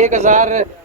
1000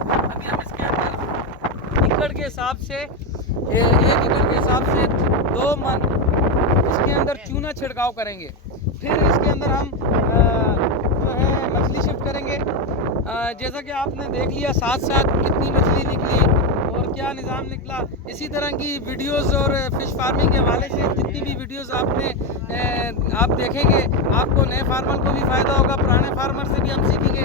अभी हम इसके अंदर एकड़ के हिसाब से 1 एकड़ के हिसाब से 2 मन इसके अंदर चूना छिड़काव करेंगे। फिर इसके अंदर हम जो है मछली शिफ्ट करेंगे। जैसा कि आपने देख लिया साथ साथ कितनी मछली निकली और क्या निज़ाम निकला। इसी तरह की वीडियोस और फ़िश फार्मिंग के हवाले से जितनी भी वीडियोस आप देखेंगे, आपको नए फार्मर को भी फ़ायदा होगा, पुराने फार्मर से भी हम सीखेंगे।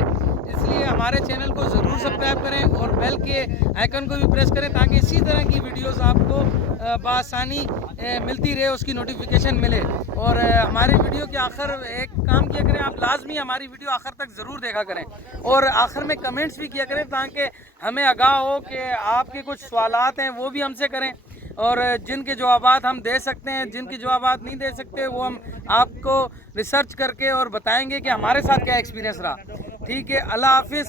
इसलिए हमारे चैनल को ज़रूर सब्सक्राइब करें और बेल के आइकन को भी प्रेस करें ताकि इसी तरह की वीडियोस आपको बआसानी मिलती रहे, उसकी नोटिफिकेशन मिले। और हमारी वीडियो के आखिर एक काम किया करें, आप लाजमी हमारी वीडियो आखिर तक ज़रूर देखा करें और आखिर में कमेंट्स भी किया करें ताकि हमें आगाह हो कि आपके कुछ सवालात हैं वो भी हमसे करें और जिनके जवाबात हम दे सकते हैं, जिनके जवाबात नहीं दे सकते वो हम आपको रिसर्च करके और बताएंगे कि हमारे साथ क्या एक्सपीरियंस रहा। ठीक है, अल्लाह हाफिज़।